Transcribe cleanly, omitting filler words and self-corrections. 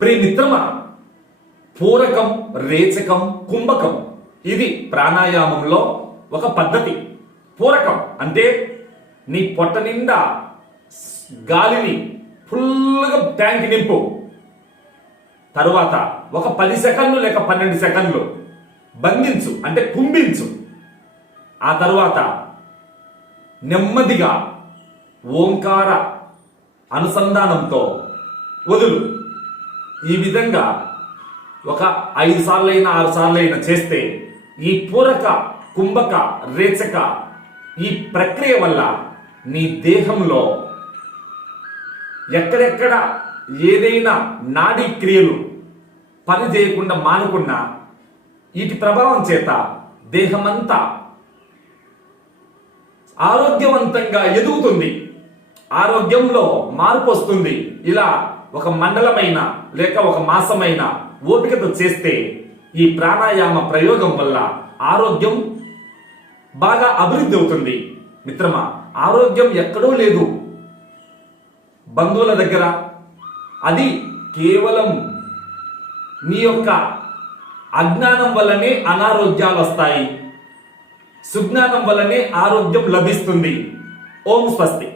ప్రియమిత్రమా, పూరకం, రేచకం, కుంభకం ఇది ప్రాణాయామంలో ఒక పద్ధతి. పూరకం అంటే నీ పొట్ట నిండా గాలిని ఫుల్గా ట్యాంక్ నింపు. తరువాత ఒక 10 సెకండ్లు లేక 12 సెకండ్లు బంధించు, అంటే కుంభించు. ఆ తరువాత నెమ్మదిగా ఓంకార అనుసంధానంతో వదులు. ఈ విధంగా ఒక 5 సార్లైనా 6 సార్లైనా చేస్తే ఈ పూరక, కుంభక, రేచక ఈ ప్రక్రియ వల్ల నీ దేహంలో ఎక్కడెక్కడ ఏదైనా నాడీ క్రియలు పని చేయకుండా మానుకున్నా వీటి ప్రభావం చేత దేహమంతా ఆరోగ్యవంతంగా ఎదుగుతుంది, ఆరోగ్యంలో మార్పు వస్తుంది. ఇలా ఒక మండలమైన లేక ఒక మాసమైన ఓపికతో చేస్తే ఈ ప్రాణాయామ ప్రయోగం వల్ల ఆరోగ్యం బాగా అభివృద్ధి అవుతుంది. మిత్రమా, ఆరోగ్యం ఎక్కడో లేదు, బంధువుల దగ్గర. అది కేవలం నీ యొక్క అజ్ఞానం వల్లనే అనారోగ్యాలు వస్తాయి, సుజ్ఞానం వల్లనే ఆరోగ్యం లభిస్తుంది. ఓం స్వస్తి.